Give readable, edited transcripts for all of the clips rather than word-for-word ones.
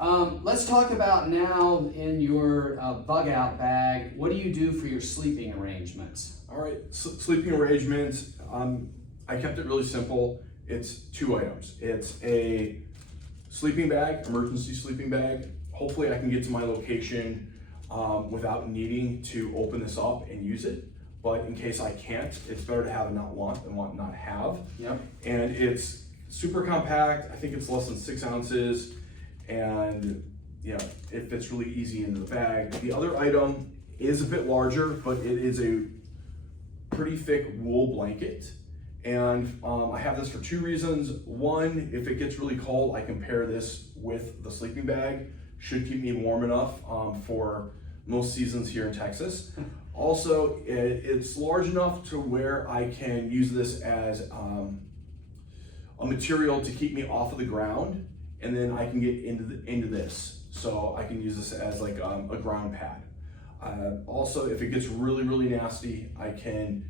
Let's talk about now in your bug out bag, what do you do for your sleeping arrangements? All right, sleeping arrangements, I kept it really simple. It's 2 items. It's a sleeping bag, emergency sleeping bag. Hopefully I can get to my location without needing to open this up and use it. But in case I can't, it's better to have and not want than want and not have. Yep. And it's super compact. I think it's less than 6 ounces. And it fits really easy into the bag. The other item is a bit larger, but it is a pretty thick wool blanket. And I have this for 2 reasons. One, if it gets really cold, I can pair this with the sleeping bag. Should keep me warm enough for most seasons here in Texas. Also, it's large enough to where I can use this as a material to keep me off of the ground, and then I can get into this. So I can use this as like a ground pad. Also, if it gets really, really nasty, I can,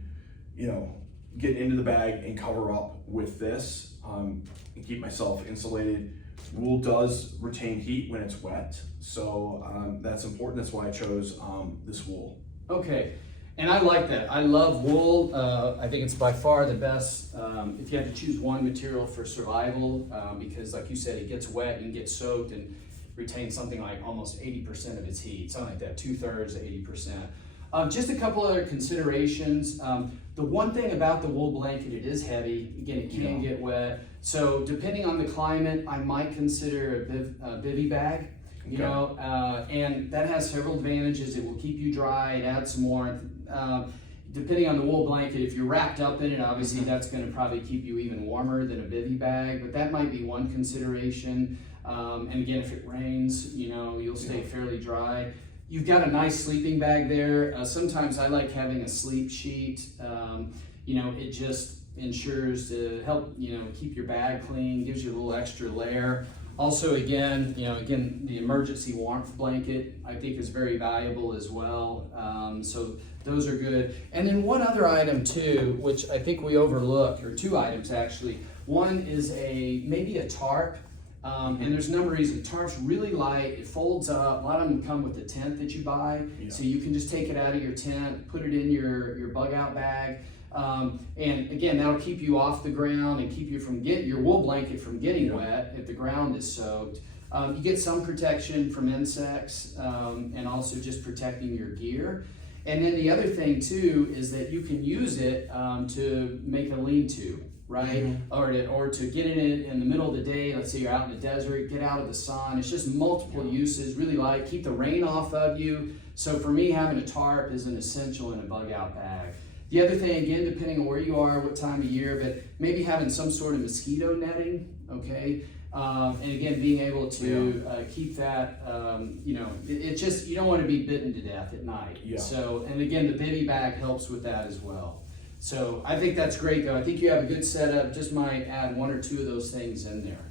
get into the bag and cover up with this and keep myself insulated. Wool does retain heat when it's wet, so that's important. That's why I chose this wool. Okay, and I like that. I love wool. I think it's by far the best if you had to choose one material for survival, because like you said, it gets wet and gets soaked and retains something like almost 80% of its heat, something like that, 2/3 to 80%. Just a couple other considerations. The one thing about the wool blanket, it is heavy. Again, it can get wet. So depending on the climate, I might consider a bivy bag. And that has several advantages. It will keep you dry, it adds some warmth. Depending on the wool blanket, if you're wrapped up in it, obviously that's going to probably keep you even warmer than a bivy bag, but that might be one consideration. And again, if it rains, you'll stay fairly dry. You've got a nice sleeping bag there. Sometimes I like having a sleep sheet. It just ensures to help, keep your bag clean, gives you a little extra layer. Also, again, the emergency warmth blanket I think is very valuable as well. So those are good. And then one other item too, which I think we overlook, or 2 items actually. One is maybe a tarp. And there's a number of reasons. The tarp's really light, it folds up. A lot of them come with the tent that you buy. So you can just take it out of your tent, put it in your bug out bag. And again, that'll keep you off the ground and keep you from your wool blanket from getting wet if the ground is soaked. You get some protection from insects and also just protecting your gear. And then the other thing too is that you can use it to make a lean-to, right? Or to get in it in the middle of the day. Let's say you're out in the desert, get out of the sun. It's just multiple uses, really light, keep the rain off of you. So for me, having a tarp is an essential in a bug out bag. The other thing, again, depending on where you are, what time of year, but maybe having some sort of mosquito netting, okay? And again, being able to keep that, it's just, you don't want to be bitten to death at night. So, and again, the bivy bag helps with that as well. So I think that's great though. I think you have a good setup, just might add 1 or 2 of those things in there.